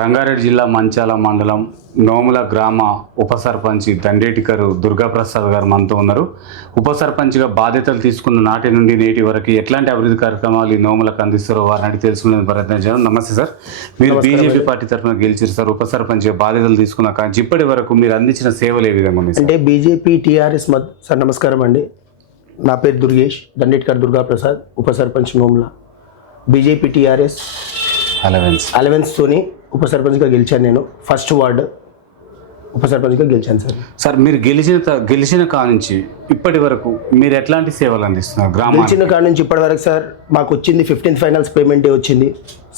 రంగారెడ్డి జిల్లా మంచాల మండలం నోముల గ్రామ ఉప సర్పంచ్ దండేటికరు దుర్గాప్రసాద్ గారు మనతో ఉన్నారు. ఉప సర్పంచ్గా బాధ్యతలు తీసుకున్న నాటి నుండి నేటి వరకు ఎట్లాంటి అభివృద్ధి కార్యక్రమాలు ఈ నోములకు అందిస్తారో వారిని అడిగి తెలుసుకునే ప్రయత్నం చేయాలి. నమస్తే సార్, మీరు బీజేపీ పార్టీ తరఫున గెలిచారు సార్. ఉప సర్పంచ్గా బాధ్యతలు తీసుకున్న కానీ ఇప్పటి వరకు మీరు అందించిన సేవలు ఏ విధంగా ఉన్నాయి అంటే బీజేపీ టీఆర్ఎస్ సార్ నమస్కారం అండి. నా పేరు దుర్గేష్, దండేటికర్ దుర్గాప్రసాద్, ఉప సర్పంచ్ నోముల. బీజేపీ టీఆర్ఎస్ అలవెన్స్తోని ఉప సర్పంచ్గా గెలిచాను. నేను ఫస్ట్ వార్డు ఉప సర్పంచ్గా గెలిచాను సార్. సార్, మీరు గెలిచిన కాడ నుంచి ఇప్పటి వరకు మీరు ఎట్లాంటి సేవలు అందిస్తున్నారు గ్రామం? గెలిచిన కాడ నుంచి ఇప్పటి వరకు సార్ మాకు వచ్చింది 15th ఫైనల్స్ పేమెంట్ డే వచ్చింది,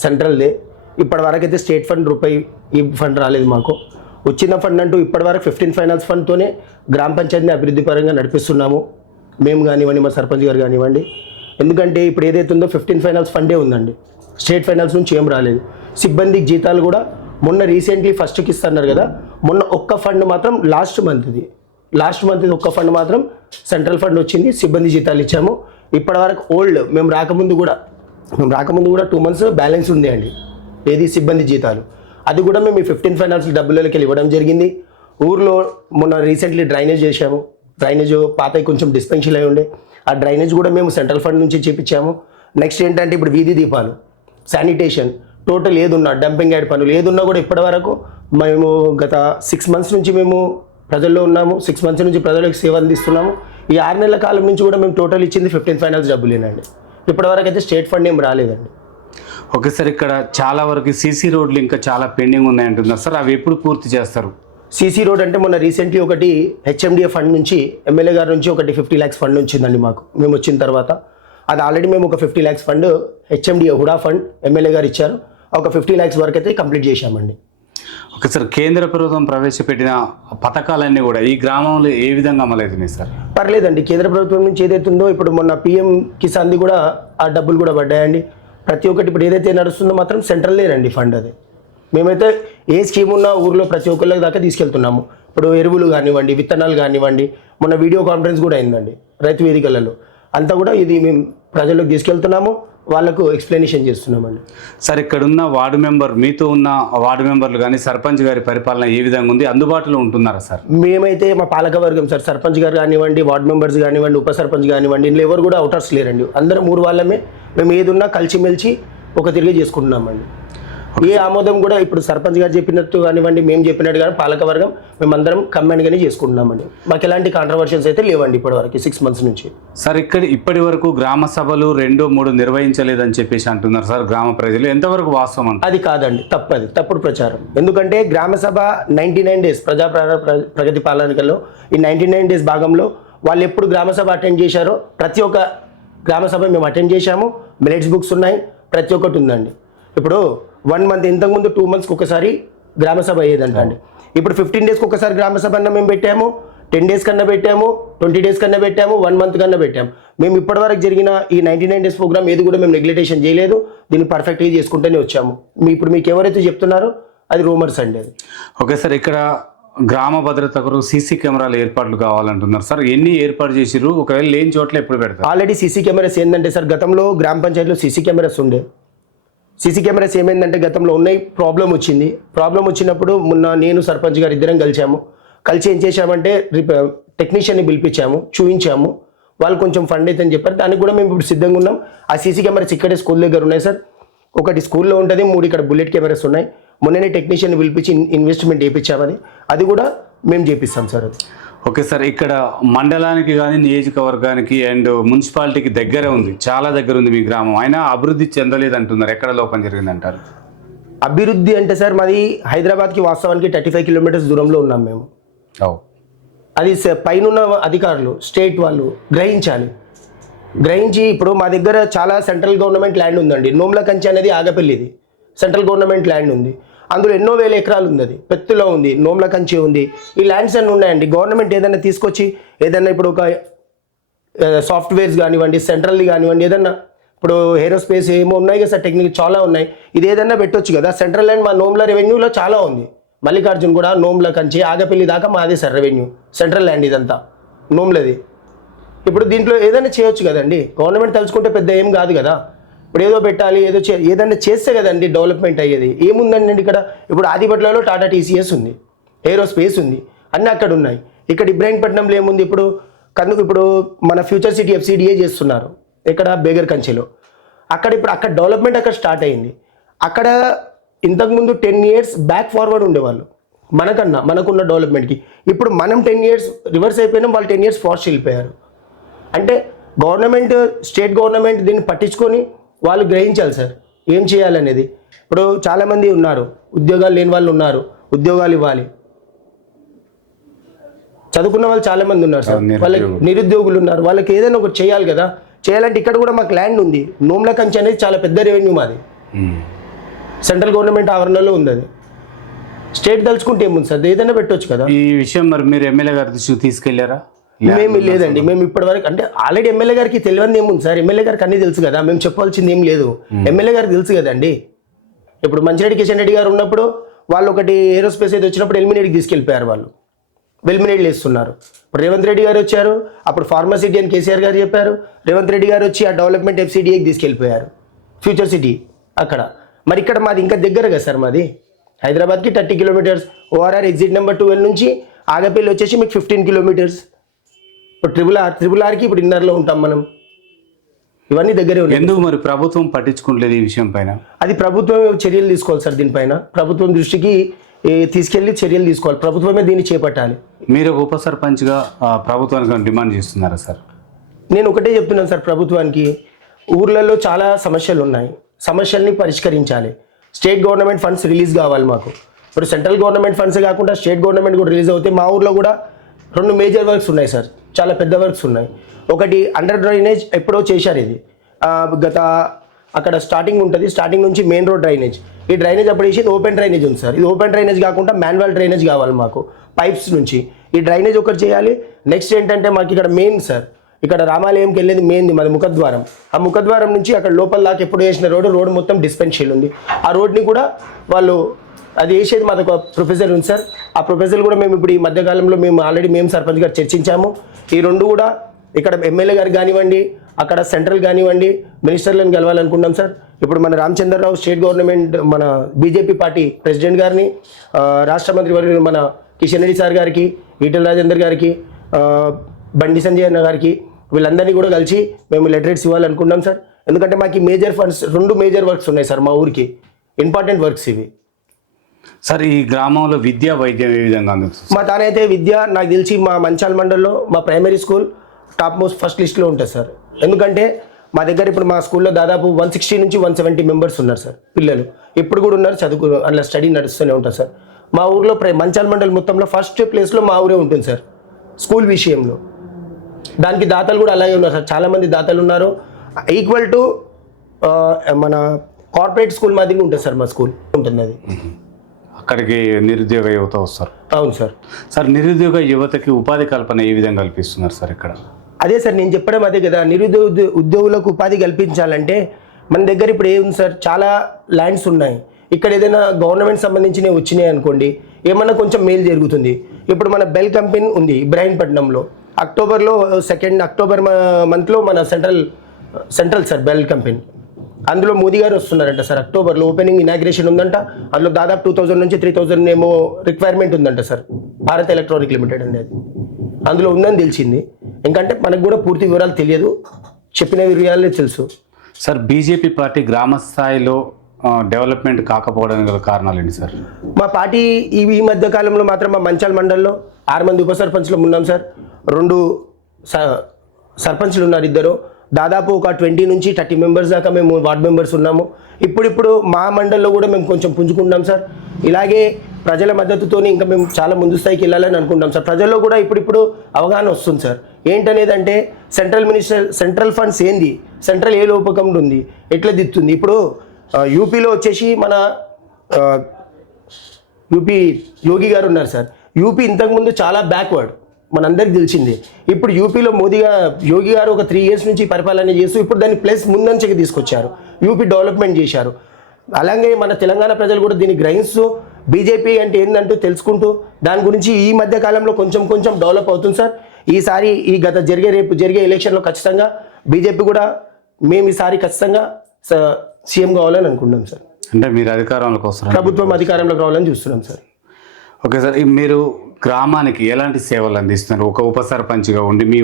సెంట్రల్దే. ఇప్పటి వరకు అయితే స్టేట్ ఫండ్ రూపాయి ఈ ఫండ్ రాలేదు మాకు. వచ్చిన ఫండ్ అంటూ ఇప్పటి వరకు 15 ఫైనల్స్ ఫండ్తోనే గ్రామ పంచాయతీని అభివృద్ధి పరంగా నడిపిస్తున్నాము. మేము కానివ్వండి, మా సర్పంచ్ గారు కానివ్వండి. ఎందుకంటే ఇప్పుడు ఏదైతే ఉందో 15 ఫైనల్స్ ఫండే ఉందండి, స్టేట్ ఫైనల్స్ నుంచి ఏం రాలేదు. సిబ్బంది జీతాలు కూడా మొన్న రీసెంట్లీ ఫస్ట్కి ఇస్తున్నారు కదా, మొన్న ఒక్క ఫండ్ మాత్రం లాస్ట్ మంత్ ఒక్క ఫండ్ మాత్రం సెంట్రల్ ఫండ్ వచ్చింది, సిబ్బంది జీతాలు ఇచ్చాము. ఇప్పటి వరకు ఓల్డ్ మేము రాకముందు కూడా 2 months బ్యాలెన్స్ ఉంది అండి, ఏది సిబ్బంది జీతాలు. అది కూడా మేము ఈ 15 ఫైనాన్స్ డబ్బులకి ఇవ్వడం జరిగింది. ఊర్లో మొన్న రీసెంట్లీ డ్రైనేజ్ చేశాము. డ్రైనేజ్ పాత కొంచెం డిస్పెన్షన్ అయి ఉండే, ఆ డ్రైనేజ్ కూడా మేము సెంట్రల్ ఫండ్ నుంచి చేపించాము. నెక్స్ట్ ఏంటంటే ఇప్పుడు వీధి దీపాలు, శానిటేషన్, టోటల్ ఏదున్నా డంపింగ్ యార్డ్ పనులు ఏదున్నా కూడా ఇప్పటి వరకు మేము గత 6 months నుంచి మేము ప్రజల్లో ఉన్నాము. 6 months నుంచి ప్రజలకు సేవ అందిస్తున్నాము. ఈ 6 నెలల కాలం నుంచి కూడా మేము టోటల్ ఇచ్చింది 15 ఫైనల్స్ డబ్బులేనండి. ఇప్పటి వరకు అయితే స్టేట్ ఫండ్ ఏం రాలేదండి. ఓకే సార్, ఇక్కడ చాలా వరకు సీసీ రోడ్లు ఇంకా చాలా పెండింగ్ ఉన్నాయంటున్నారు సార్, అవి ఎప్పుడు పూర్తి చేస్తారు? సీసీ రోడ్ అంటే మొన్న రీసెంట్లీ ఒకటి హెచ్ఎండిఏ ఫండ్ నుంచి, ఎమ్మెల్యే గారి నుంచి ఒకటి 50 lakhs ఫండ్ వచ్చిందండి మాకు. మేము వచ్చిన తర్వాత అది ఆల్రెడీ మేము ఒక 50 lakhs fund HMDA HUDA fund MLA గారు ఇచ్చారు. ఒక 50 lakhs వరకు అయితే కంప్లీట్ చేశామండి. ఓకే సార్, కేంద్ర ప్రభుత్వం ప్రవేశపెట్టిన పథకాలన్నీ కూడా ఈ గ్రామంలో ఏ విధంగా అమలవుతున్నాయి సార్? పర్లేదండి, కేంద్ర ప్రభుత్వం నుంచి ఏదైతే ఉందో ఇప్పుడు మొన్న పిఎం కిసాన్ది కూడా ఆ డబ్బులు కూడా పడ్డాయండి. ప్రతి ఒక్కటి ఇప్పుడు ఏదైతే నడుస్తుందో మాత్రం సెంట్రల్లేనండి ఫండ్. అది మేమైతే ఏ స్కీమ్ ఉన్నా ఊర్లో ప్రతి ఒక్కళ్ళకి దాకా తీసుకెళ్తున్నాము. ఇప్పుడు ఎరువులు కానివ్వండి, విత్తనాలు కానివ్వండి, మొన్న వీడియో కాన్ఫరెన్స్ కూడా అయిందండి రైతు వేదికలలో. అంతా కూడా ఇది మేము ప్రజలకు తీసుకెళ్తున్నాము, వాళ్ళకు ఎక్స్ప్లెనేషన్ చేస్తున్నామండి. సార్, ఇక్కడున్న వార్డు మెంబర్, మీతో ఉన్న వార్డు మెంబర్లు కానీ సర్పంచ్ గారి పరిపాలన ఏ విధంగా ఉంది, అందుబాటులో ఉంటున్నారా సార్? మేమైతే మా పాలకవర్గం సార్, సర్పంచ్ గారు కానివ్వండి, వార్డు మెంబర్స్ కానివ్వండి, ఉప సర్పంచ్ కానివ్వండి, ఇందులో ఎవరు కూడా అవుటర్స్ లేరండి. అందరం ఊరు వాళ్ళమే. మేము ఏదున్నా కలిసిమెలిసి ఒక తిరిగి చేసుకుంటున్నామండి. ఏ ఆమోదం కూడా ఇప్పుడు సర్పంచ్ గారు చెప్పినట్టు కానివ్వండి, మేము చెప్పినట్టు కానీ పాలకవర్గం మేమందరం కమాండ్గానే చేసుకుంటున్నామండి. మాకు ఎలాంటి కాంట్రవర్షియల్స్ అయితే లేవండి ఇప్పటి వరకు 6 months నుంచి. సార్, ఇప్పటి వరకు గ్రామ సభలు 2-3 నిర్వహించలేదని చెప్పేసి అంటున్నారు సార్ గ్రామ ప్రజలు, ఎంతవరకు వాస్తవం అంటారు? అది కాదండి, తప్పుడు ప్రచారం. ఎందుకంటే గ్రామ సభ 99 days ప్రగతి పాలనలో ఈ 99 days భాగంలో వాళ్ళు ఎప్పుడు గ్రామ సభ అటెండ్ చేశారో ప్రతి ఒక్క గ్రామ సభ మేము అటెండ్ చేశాము. మినిట్స్ బుక్స్ ఉన్నాయి, ప్రతి ఒక్కటి ఉందండి. ఇప్పుడు 1 month, ఇంతకుముందు 2 months ఒకసారి గ్రామ సభ అయ్యేదంటండి. ఇప్పుడు 15 days ఒకసారి గ్రామ సభ అన్న మేము పెట్టాము, 10 days కన్నా పెట్టాము, 20 days కన్నా పెట్టాము, 1 month కన్నా పెట్టాము. మేము ఇప్పటివరకు జరిగిన ఈ 99 days ప్రోగ్రామ్ ఏది కూడా మేము నెగ్లెక్టేషన్ చేయలేదు. దీన్ని పర్ఫెక్ట్గా చేసుకుంటూనే వచ్చాము. ఇప్పుడు మీకు ఎవరైతే చెప్తున్నారో అది రూమర్స్ అండి అది. ఓకే సార్, ఇక్కడ గ్రామ భద్రత కొరకు సీసీ కెమెరాలు ఏర్పాట్లు కావాలంటున్నారు సార్, ఎన్ని ఏర్పాటు చేసిరు? ఒకవేళ లేని చోట్ల ఎప్పుడు పెడతారు? ఆల్రెడీ సీసీ కెమెరాస్ ఏంటంటే సార్, గతంలో గ్రామ పంచాయతీలో సీసీ కెమెరాస్ ఉండే. సీసీ కెమెరాస్ ఏమైందంటే గతంలో ఉన్నాయి, ప్రాబ్లం వచ్చినప్పుడు మొన్న నేను సర్పంచ్ గారు ఇద్దరం కలిసి ఏం చేశామంటే టెక్నీషియన్ని పిలిపించాము, చూపించాము. వాళ్ళు కొంచెం ఫండ్ అయితే అని చెప్పారు, దానికి కూడా మేము ఇప్పుడు సిద్ధంగా ఉన్నాం. ఆ సీసీ కెమెరాస్ ఇక్కడే స్కూల్ దగ్గర ఉన్నాయి సార్. ఒకటి స్కూల్లో ఉంటుంది, 3 ఇక్కడ బుల్లెట్ కెమెరాస్ ఉన్నాయి. మొన్ననే టెక్నీషియన్ని పిలిపించి ఇన్వెస్ట్మెంట్ చేయించామని, అది కూడా మేము చేపిస్తాం సార్. అది ఓకే సార్, ఇక్కడ మండలానికి కానీ నియోజకవర్గానికి అండ్ మున్సిపాలిటీకి దగ్గర ఉంది, చాలా దగ్గర ఉంది మీ గ్రామం, అయినా అభివృద్ధి చెందలేదు అంటున్నారు. ఎక్కడ లోపం జరిగిందంటారు? అభివృద్ధి అంటే సార్, మాది హైదరాబాద్కి వాస్తవానికి 35 kilometers దూరంలో ఉన్నాం మేము. అది పైన అధికారులు, స్టేట్ వాళ్ళు గ్రహించి ఇప్పుడు మా దగ్గర చాలా సెంట్రల్ గవర్నమెంట్ ల్యాండ్ ఉందండి. నోముల కంచి అనేది ఆగపల్లిది సెంట్రల్ గవర్నమెంట్ ల్యాండ్ ఉంది. అందులో ఎన్నో వేల ఎకరాలు ఉంది, అది పెత్తులో ఉంది, నోముల కంచి ఉంది. ఈ ల్యాండ్స్ అన్నీ ఉన్నాయండి. గవర్నమెంట్ ఏదైనా తీసుకొచ్చి ఏదైనా ఇప్పుడు ఒక సాఫ్ట్వేర్స్ కానివ్వండి, సెంట్రల్ది కానివ్వండి, ఏదన్నా ఇప్పుడు ఏరోస్పేస్ ఏమో ఉన్నాయి కదా సార్, టెక్నిక్ చాలా ఉన్నాయి. ఇది ఏదైనా పెట్టొచ్చు కదా. సెంట్రల్ ల్యాండ్ మా నోముల రెవెన్యూలో చాలా ఉంది. మల్లికార్జున్ కూడా, నోముల కంచి, ఆగపల్లి దాకా మాదే సార్ రెవెన్యూ, సెంట్రల్ ల్యాండ్ ఇదంతా నోములది. ఇప్పుడు దీంట్లో ఏదైనా చేయొచ్చు కదండి. గవర్నమెంట్ తలుచుకుంటే పెద్ద ఏం కాదు కదా. ఇప్పుడు ఏదో పెట్టాలి ఏదన్నా చేస్తే కదండి డెవలప్మెంట్ అయ్యేది. ఏముందండి ఇక్కడ? ఇప్పుడు ఆదిపట్లలో టాటా టీసీఎస్ ఉంది, ఏరోస్పేస్ ఉంది, అన్నీ అక్కడ ఉన్నాయి. ఇక్కడ ఇబ్రాహీంపట్నంలో ఏముంది? ఇప్పుడు మన ఫ్యూచర్ సిటీ FCDA చేస్తున్నారు ఇక్కడ బేగర్ కంచెలో. అక్కడ డెవలప్మెంట్ అక్కడ స్టార్ట్ అయింది. అక్కడ ఇంతకుముందు 10 years బ్యాక్ ఫార్వర్డ్ ఉండేవాళ్ళు మనకున్న డెవలప్మెంట్కి. ఇప్పుడు మనం 10 years రివర్స్ అయిపోయినాం, వాళ్ళు 10 years ఫాస్ట్ వెళ్ళిపోయారు. అంటే గవర్నమెంట్, స్టేట్ గవర్నమెంట్ దీన్ని పట్టించుకొని వాళ్ళు గ్రహించాలి సార్ ఏం చేయాలనేది. ఇప్పుడు చాలామంది ఉన్నారు, ఉద్యోగాలు లేని వాళ్ళు ఉన్నారు, ఉద్యోగాలు ఇవ్వాలి. చదువుకున్న వాళ్ళు చాలామంది ఉన్నారు సార్, వాళ్ళకి నిరుద్యోగులు ఉన్నారు, వాళ్ళకి ఏదైనా ఒకటి చేయాలి కదా. చేయాలంటే ఇక్కడ కూడా మాకు ల్యాండ్ ఉంది, నోముల కంచె అనేది చాలా పెద్ద రెవెన్యూ మాది, సెంట్రల్ గవర్నమెంట్ ఆవరణలో ఉంది. అది స్టేట్ తలుచుకుంటే ఏముంది సార్, ఏదైనా పెట్టవచ్చు కదా. ఈ విషయం మరి మీరు ఎమ్మెల్యే గారి దృష్టికి తీసుకెళ్లారా? మేము లేదండి, మేము ఇప్పటి వరకు అంటే ఆల్రెడీ ఎమ్మెల్యే గారికి తెలియని ఏముంది సార్, ఎమ్మెల్యే గారికి అన్నీ తెలుసు కదా, మేము చెప్పాల్సింది ఏం లేదు. ఎమ్మెల్యే గారికి తెలుసు కదండి. ఇప్పుడు మంచిరెడ్డి కిషన్ రెడ్డి గారు ఉన్నప్పుడు వాళ్ళు ఒకటి ఏరోస్పేస్ అయితే వచ్చినప్పుడు ఎలిమినేట్కి తీసుకెళ్ళిపోయారు, వాళ్ళు వెల్మినేట్లు వేస్తున్నారు. ఇప్పుడు రేవంత్ రెడ్డి గారు వచ్చారు, అప్పుడు ఫార్మసిటీ అని కేసీఆర్ గారు చెప్పారు, రేవంత్ రెడ్డి గారు వచ్చి ఆ డెవలప్మెంట్ FCDAకి తీసుకెళ్ళిపోయారు, ఫ్యూచర్ సిటీ అక్కడ. మరి ఇక్కడ మాది ఇంకా దగ్గర కదా సార్, మాది హైదరాబాద్కి 30 kilometers, ORR ఎగ్జిట్ నెంబర్ 12 నుంచి ఆగపల్లి వచ్చేసి మీకు 15 kilometers. ఇప్పుడు ట్రిపుల్ ఆర్కి ఇప్పుడు ఇన్నర్లో ఉంటాం మనం, ఇవన్నీ దగ్గరే ఉన్నాయి. ఎందుకు మరి ప్రభుత్వం పట్టించుకోవట్లేదు ఈ విషయం పైన? అది ప్రభుత్వం చర్యలు తీసుకోవాలి సార్, దీనిపైన ప్రభుత్వం దృష్టికి తీసుకెళ్లి చర్యలు తీసుకోవాలి, ప్రభుత్వమే దీన్ని చేపట్టాలి. మీరు ఒక ఉప సర్పంచ్గా ప్రభుత్వానికి డిమాండ్ చేస్తున్నారా సార్? నేను ఒకటే చెప్తున్నాను సార్, ప్రభుత్వానికి ఊర్లలో చాలా సమస్యలు ఉన్నాయి, సమస్యల్ని పరిష్కరించాలి. స్టేట్ గవర్నమెంట్ ఫండ్స్ రిలీజ్ కావాలి మాకు. ఇప్పుడు సెంట్రల్ గవర్నమెంట్ ఫండ్స్ కాకుండా స్టేట్ గవర్నమెంట్ కూడా రిలీజ్ అవుతాయి. మా ఊర్లో కూడా 2 మేజర్ వర్క్స్ ఉన్నాయి సార్, చాలా పెద్ద వర్క్స్ ఉన్నాయి. ఒకటి అండర్ డ్రైనేజ్ ఎప్పుడో చేశారు, ఇది గత అక్కడ స్టార్టింగ్ ఉంటుంది, స్టార్టింగ్ నుంచి మెయిన్ రోడ్ డ్రైనేజ్. ఈ డ్రైనేజ్ అప్పుడు వేసి ఓపెన్ డ్రైనేజ్ ఉంది సార్, ఇది ఓపెన్ డ్రైనేజ్ కాకుండా మాన్యువల్ డ్రైనేజ్ కావాలి మాకు, పైప్స్ నుంచి. ఈ డ్రైనేజ్ ఒకటి చేయాలి. నెక్స్ట్ ఏంటంటే మాకు ఇక్కడ మెయిన్ సార్, ఇక్కడ రామాలయంకి వెళ్ళేది మెయిన్ది మాది ముఖద్వారం. ఆ ముఖద్వారం నుంచి అక్కడ లోపల దాకా ఎప్పుడు వేసిన రోడ్ మొత్తం డిస్పెన్షియల్ ఉంది. ఆ రోడ్ని కూడా వాళ్ళు అది వేసేది మాది ఒక ప్రొఫెసర్ ఉంది సార్, ఆ ప్రొఫెసర్ కూడా మేము ఇప్పుడు ఈ మధ్యకాలంలో మేము సర్పంచ్ గారు చర్చించాము. ఈ 2 కూడా ఇక్కడ ఎమ్మెల్యే గారు కానివ్వండి, అక్కడ సెంట్రల్ కానివ్వండి, మినిస్టర్లను కలవాలనుకున్నాం సార్. ఇప్పుడు మన రామచంద్రరావు స్టేట్ గవర్నమెంట్ మన బీజేపీ పార్టీ ప్రెసిడెంట్ గారిని, రాష్ట్ర మంత్రి వర్యులు మన కిషన్ రెడ్డి సార్ గారికి, ఈటెల రాజేందర్ గారికి, బండి సంజయ్ అన్న గారికి, వీళ్ళందరినీ కూడా కలిసి మేము లెటరేట్స్ ఇవ్వాలనుకున్నాం సార్. ఎందుకంటే మాకు మేజర్ ఫండ్స్ 2 మేజర్ వర్క్స్ ఉన్నాయి సార్ మా ఊరికి, ఇంపార్టెంట్ వర్క్స్ ఇవి. సార్ ఈ గ్రామంలో విద్యా వైద్యం ఏ విధంగా అందుతుంది? మా తానైతే విద్య నాకు తెలిసి మా మంచాల్ మండల్లో మా primary school top most first లిస్ట్లో ఉంటుంది సార్. ఎందుకంటే మా దగ్గర ఇప్పుడు మా స్కూల్లో దాదాపు 160 నుంచి 170 మెంబర్స్ ఉన్నారు సార్, పిల్లలు ఇప్పుడు కూడా ఉన్నారు, చదువుకు అలా స్టడీ నడుస్తూనే ఉంటుంది సార్. మా ఊర్లో మంచాల్ మండల్ మొత్తంలో ఫస్ట్ ప్లేస్లో మా ఊరే ఉంటుంది సార్ స్కూల్ విషయంలో. దానికి దాతలు కూడా అలాగే ఉన్నారు సార్, చాలామంది దాతలు ఉన్నారు. ఈక్వల్ టు మన కార్పొరేట్ స్కూల్ మాదిరిగా ఉంటుంది సార్ మా స్కూల్ ఉంటుంది. అది అక్కడికి నిరుద్యోగ యువత వస్తారు. అవును సార్. సార్ నిరుద్యోగ యువతకి ఉపాధి కల్పన ఏ విధంగా కల్పిస్తున్నారు సార్ ఇక్కడ? అదే సార్ నేను చెప్పడం అదే కదా, ఉద్యోగులకు ఉపాధి కల్పించాలంటే మన దగ్గర ఇప్పుడు ఏముంది సార్, చాలా ల్యాండ్స్ ఉన్నాయి. ఇక్కడ ఏదైనా గవర్నమెంట్ సంబంధించినవి వచ్చినాయి అనుకోండి, ఏమన్నా కొంచెం మేలు జరుగుతుంది. ఇప్పుడు మన బెల్ కంపెనీ ఉంది ఇబ్రాహీంపట్నంలో, అక్టోబర్లో 2 అక్టోబర్ మంత్లో మన సెంట్రల్ సార్ బెల్ కంపెనీ, అందులో మోదీ గారు వస్తున్నారంట సార్. అక్టోబర్లో ఓపెనింగ్ ఇనాగ్రేషన్ ఉందంట. అందులో దాదాపు 2000 నుంచి 3000 ఏమో రిక్వైర్మెంట్ ఉందంట సార్. భారత్ ఎలక్ట్రానిక్ లిమిటెడ్ అనేది అందులో ఉందని తెలిసింది. ఎందుకంటే మనకు కూడా పూర్తి వివరాలు తెలియదు, చెప్పిన వివరాలే తెలుసు. సార్ బీజేపీ పార్టీ గ్రామ స్థాయిలో డెవలప్మెంట్ కాకపోవడానికి గల కారణాలు ఏంటి సార్? మా పార్టీ ఈ మధ్య కాలంలో మాత్రం మా మంచాల్ మండల్లో 6 మంది ఉప సర్పంచ్లు ఉన్నాం సార్. 2 సర్పంచ్లు ఉన్నారు, 2. దాదాపు ఒక 20 నుంచి 30 మెంబర్స్ దాకా మేము వార్డ్ మెంబర్స్ ఉన్నాము. ఇప్పుడు మా మండల్లో కూడా మేము కొంచెం పుంజుకుంటాం సార్. ఇలాగే ప్రజల మద్దతుతోని ఇంకా మేము చాలా ముందు స్థాయికి వెళ్ళాలని అనుకుంటాం సార్. ప్రజల్లో కూడా ఇప్పుడు అవగాహన వస్తుంది సార్. ఏంటనేదంటే సెంట్రల్ ఫండ్స్ ఏంది, సెంట్రల్ ఏ లోపకం ఉంది, ఎట్లా దిత్తుంది. ఇప్పుడు యూపీలో వచ్చేసి మన యూపీ యోగి గారు ఉన్నారు సార్. యూపీ ఇంతకుముందు చాలా బ్యాక్వర్డ్, మనందరికి తెలిసింది. ఇప్పుడు యూపీలో యోగి గారు ఒక 3 years నుంచి పరిపాలన చేస్తూ ఇప్పుడు దాన్ని ప్లస్ ముందంచెకి తీసుకొచ్చారు, యూపీ డెవలప్మెంట్ చేశారు. అలాగే మన తెలంగాణ ప్రజలు కూడా దీన్ని గ్రహిస్తూ బీజేపీ అంటే ఏంటంటూ తెలుసుకుంటూ దాని గురించి ఈ మధ్య కాలంలో కొంచెం డెవలప్ అవుతుంది సార్. రేపు జరిగే ఎలక్షన్లో ఖచ్చితంగా బీజేపీ కూడా మేము ఈసారి ఖచ్చితంగా సీఎం కావాలని అనుకుంటున్నాం సార్. అంటే మీరు అధికారంలోకి వస్తారు. ప్రభుత్వం అధికారంలోకి రావాలని చూస్తున్నాం సార్. ఓకే సార్, మీరు గ్రామానికి ఎలాంటి సేవలు అందిస్తున్నారు? ఒక ఉప సర్పంచ్గా ఉండి మీ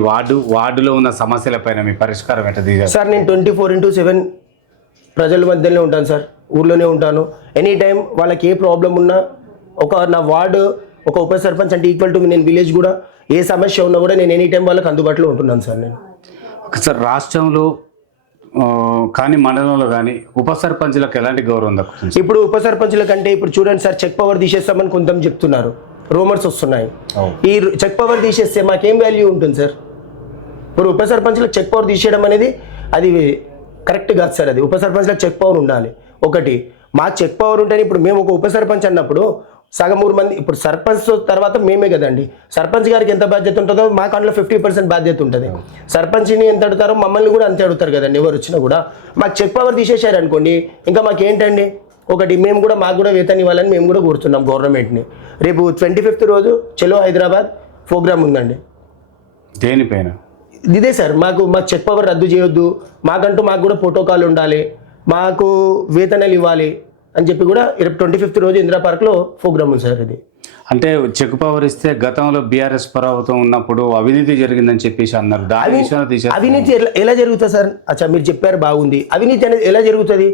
వార్డులో ఉన్న సమస్యలపైన మీ పరిష్కారం ఎట్లా తీయాలి సార్? నేను 24/7 ప్రజల మధ్యలో ఉంటాను సార్, ఊర్లోనే ఉంటాను. ఎనీ టైం వాళ్ళకి ఏ ప్రాబ్లం ఉన్నా నా వార్డు ఒక ఉప సర్పంచ్ అంటే ఈక్వల్ టు నేను విలేజ్ కూడా ఏ సమస్య ఉన్నా కూడా నేను ఎనీ టైం వాళ్ళకి అందుబాటులో ఉంటున్నాను సార్ నేను. ఓకే సార్, రాష్ట్రంలో కానీ మండలంలో కానీ ఉప సర్పంచ్లకు ఎలాంటి గౌరవం దక్కుతుంది? ఇప్పుడు ఉప సర్పంచ్ల కంటే ఇప్పుడు చూడండి సార్, చెక్ పవర్ తీసేస్తామని కొంత చెప్తున్నారు, రూమర్స్ వస్తున్నాయి. ఈ చెక్ పవర్ తీసేస్తే మాకేం వాల్యూ ఉంటుంది సార్? ఇప్పుడు ఉప సర్పంచ్లకు చెక్ పవర్ తీసేయడం అనేది అది కరెక్ట్ కాదు సార్. అది ఉప సర్పంచ్లకు చెక్ పవర్ ఉండాలి. ఒకటి మాకు చెక్ పవర్ ఉంటేనే ఇప్పుడు మేము ఒక ఉప సర్పంచ్ అన్నప్పుడు సగం 3 మంది ఇప్పుడు సర్పంచ్ తర్వాత మేమే కదండి. సర్పంచ్ గారికి ఎంత బాధ్యత ఉంటుందో మాకు అందులో 50% బాధ్యత ఉంటుంది. సర్పంచ్ని ఎంత అడుగుతారో మమ్మల్ని కూడా అంతే అడుగుతారు కదండి. ఎవరు వచ్చినా కూడా మాకు చెక్ పవర్ తీసేశారు అనుకోండి, ఇంకా మాకు ఏంటండి? ఒకటి మాకు కూడా వేతనం ఇవ్వాలని మేము కూడా కోరుతున్నాం గవర్నమెంట్ని. రేపు 25th రోజు చలో హైదరాబాద్ ప్రోగ్రామ్ ఉందండి. దేనిపైన? ఇదే సార్, మాకు చెక్ పవర్ రద్దు చేయొద్దు, మాకు కూడా ప్రోటోకాల్ ఉండాలి, మాకు వేతనాలు ఇవ్వాలి అని చెప్పి కూడా రేపు 25th రోజు ఇందిరా పార్క్లో ప్రోగ్రామ్ ఉంది సార్. ఇది అంటే చెక్ పవర్ ఇస్తే గతంలో బీఆర్ఎస్ ప్రభుత్వం ఉన్నప్పుడు అవినీతి జరిగిందని చెప్పేసి అన్నారు. అవినీతి ఎలా జరుగుతుంది సార్? అచ్చా, మీరు బాగుంది. అవినీతి అనేది ఎలా జరుగుతుంది?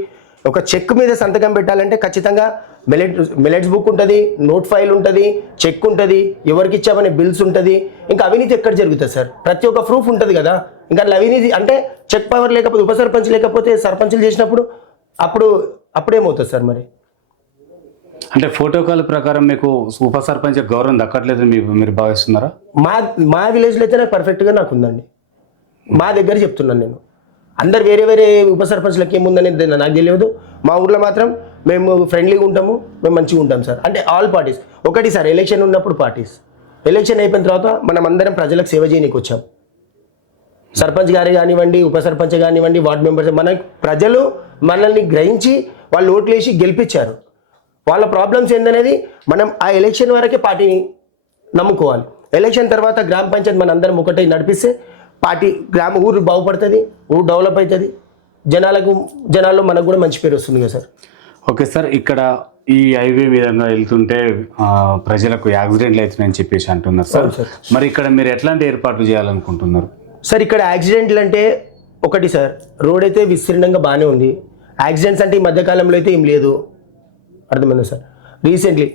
ఒక చెక్ మీద సంతకం పెట్టాలంటే ఖచ్చితంగా మిలెట్స్ బుక్ ఉంటుంది, నోట్ ఫైల్ ఉంటుంది, చెక్ ఉంటుంది, ఎవరికి ఇచ్చామనే బిల్స్ ఉంటుంది. ఇంకా అవినీతి ఎక్కడ జరుగుతుంది సార్? ప్రతి ఒక్క ప్రూఫ్ ఉంటుంది కదా. ఇంకా అవినీతి అంటే చెక్ పవర్ లేకపోతే ఉప సర్పంచ్ లేకపోతే సర్పంచ్లు చేసినప్పుడు అప్పుడేమవుతుంది సార్? మరి అంటే ప్రోటోకాల్ ప్రకారం మీకు ఉప సర్పంచ్ గౌరవం దక్కట్లేదు మీరు భావిస్తున్నారా? మా విలేజ్లో అయితే నాకు పర్ఫెక్ట్గా నాకు ఉందండి. మా దగ్గర చెప్తున్నాను నేను. అందరు వేరే ఉప సర్పంచ్లకి ఏముందనేది నాకు తెలియదు. మా ఊర్లో మాత్రం మేము ఫ్రెండ్లీగా ఉంటాము, మేము మంచిగా ఉంటాం సార్. అంటే ఆల్ పార్టీస్ ఒకటి సార్. ఎలక్షన్ ఉన్నప్పుడు పార్టీస్, ఎలక్షన్ అయిపోయిన తర్వాత మనం అందరం ప్రజలకు సేవ చేయడానికి వచ్చాం. సర్పంచ్ గారే కానివ్వండి, ఉప సర్పంచ్ కానివ్వండి, వార్డు మెంబర్స్, ప్రజలు మనల్ని గ్రహించి వాళ్ళు ఓట్లు వేసి గెలిపించారు. వాళ్ళ ప్రాబ్లమ్స్ ఏందనేది మనం ఆ ఎలక్షన్ వరకే పార్టీని నమ్ముకోవాలి. ఎలక్షన్ తర్వాత గ్రామ పంచాయతీ మన అందరం ఒకటే నడిపిస్తే ఊరు బాగుపడుతుంది, ఊరు డెవలప్ అవుతుంది, జనాల్లో మనకు కూడా మంచి పేరు వస్తుంది కదా సార్. ఓకే సార్, ఇక్కడ ఈ హైవే విధంగా వెళ్తుంటే ప్రజలకు యాక్సిడెంట్లు అవుతున్నాయని చెప్పేసి అంటున్నారు సార్. మరి ఇక్కడ మీరు ఎట్లాంటి ఏర్పాట్లు చేయాలనుకుంటున్నారు సార్? ఇక్కడ యాక్సిడెంట్లు అంటే ఒకటి సార్, రోడ్ అయితే విస్తీర్ణంగా బాగానే ఉంది. యాక్సిడెంట్స్ అంటే ఈ మధ్యకాలంలో అయితే ఏం లేదు, అర్థమైందా సార్? రీసెంట్లీ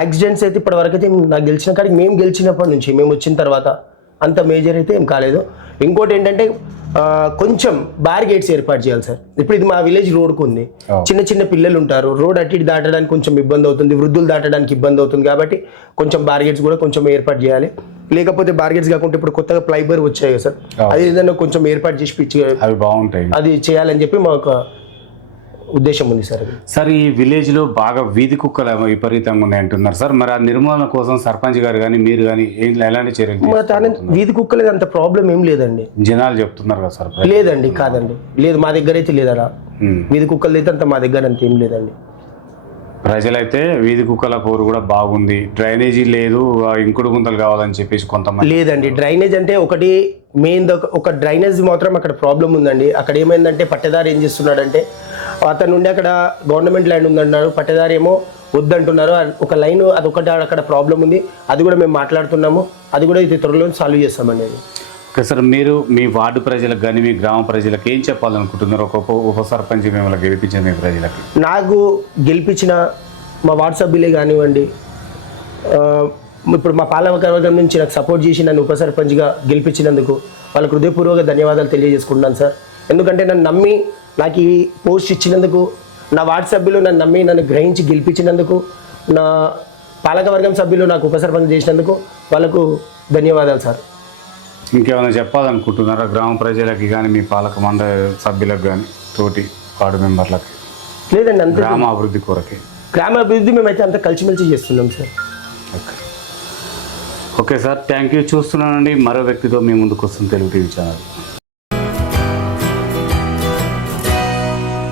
యాక్సిడెంట్స్ అయితే ఇప్పటివరకు అయితే నాకు గెలిచిన కాడికి మేము గెలిచినప్పటి నుంచి మేము వచ్చిన తర్వాత అంత మేజర్ అయితే ఏం కాలేదు. ఇంకోటి ఏంటంటే కొంచెం బ్యారిగేట్స్ ఏర్పాటు చేయాలి సార్. ఇప్పుడు ఇది మా విలేజ్ రోడ్కు ఉంది, చిన్న పిల్లలు ఉంటారు, రోడ్ అటు ఇటు దాటడానికి కొంచెం ఇబ్బంది అవుతుంది, వృద్ధులు దాటడానికి ఇబ్బంది అవుతుంది. కాబట్టి కొంచెం బ్యారిగేట్స్ కూడా కొంచెం ఏర్పాటు చేయాలి. లేకపోతే బ్యారిగేట్స్ కాకుండా ఇప్పుడు కొత్తగా ప్లైబర్ వచ్చాయి కదా సార్, అది ఏదైనా కొంచెం ఏర్పాటు చేసి అవి బాగుంటాయి, అది చేయాలని చెప్పి మాకు ఉద్దేశం ఉంది సార్. సార్, ఈ విలేజ్లో బాగా వీధి కుక్కలు విపరీతంగా ఉన్నాయి అంటున్నారు సార్. మరి ఆ నిర్మూలన కోసం సర్పంచ్ గారు కానీ మీరు కానీ ఎలాంటి చర్యలు? వీధి కుక్కలు అంత ప్రాబ్లం ఏం లేదండి, జనాలు చెప్తున్నారు కదా సార్. లేదండి, కాదండి, లేదు, మా దగ్గర అయితే లేదరా. వీధి కుక్కలు అయితే అంత మా దగ్గర అంత ఏం లేదండి. ప్రజలైతే వీధి కుక్కల పోరు కూడా బాగుంది, డ్రైనేజీ లేదు, ఇంకుడు గుంతలు కావాలని చెప్పేసి కొంతమంది. లేదండి, డ్రైనేజ్ అంటే ఒకటి మెయిన్ ఒక డ్రైనేజ్ మాత్రం అక్కడ ప్రాబ్లం ఉందండి. అక్కడ ఏమైందంటే పట్టేదారు ఏం చేస్తున్నాడంటే అతను నుండి అక్కడ గవర్నమెంట్ ల్యాండ్ ఉందన్నారు, పట్టేదారు ఏమో వద్దంటున్నారు. ఒక లైన్ అదొకటి అక్కడ ప్రాబ్లం ఉంది, అది కూడా మేము మాట్లాడుతున్నాము, అది కూడా ఇది త్వరలో సాల్వ్ చేస్తామండి. ఓకే సార్, మీరు మీ వార్డు ప్రజలకు కానీ మీ గ్రామ ప్రజలకు ఏం చెప్పాలనుకుంటున్నారు? ఒక ఉప సర్పంచ్ మిమ్మల్ని గెలిపించిన మీ ప్రజలకి? నాకు గెలిపించిన మా వార్డు సభ్యులే కానివ్వండి, ఇప్పుడు మా పాలకవర్గం నుంచి నాకు సపోర్ట్ చేసి నన్ను ఉప సర్పంచ్గా గెలిపించినందుకు వాళ్ళకు హృదయపూర్వక ధన్యవాదాలు తెలియజేసుకుంటున్నాను సార్. ఎందుకంటే నన్ను నమ్మి నాకు ఈ పోస్ట్ ఇచ్చినందుకు, నా వార్డు సభ్యులు నన్ను గ్రహించి గెలిపించినందుకు, నా పాలకవర్గం సభ్యులు నాకు ఉప సర్పంచ్ చేసినందుకు వాళ్ళకు ధన్యవాదాలు సార్. ఇంకేమైనా చెప్పాలనుకుంటున్నారా గ్రామ ప్రజలకి కానీ మీ పాలక మండలి సభ్యులకు కానీ తోటి వార్డు మెంబర్లకి? లేదండి, అంతే, గ్రామ అభివృద్ధి కొరకే. గ్రామ అభివృద్ధి మేమైతే అంతా కలిసిమెలిసి చేస్తున్నాం sir. Okay sir, thank you. చూస్తున్నానండి మరో వ్యక్తితో మీ ముందుకు వస్తుంది తెలుగు టీవీ ఛానల్.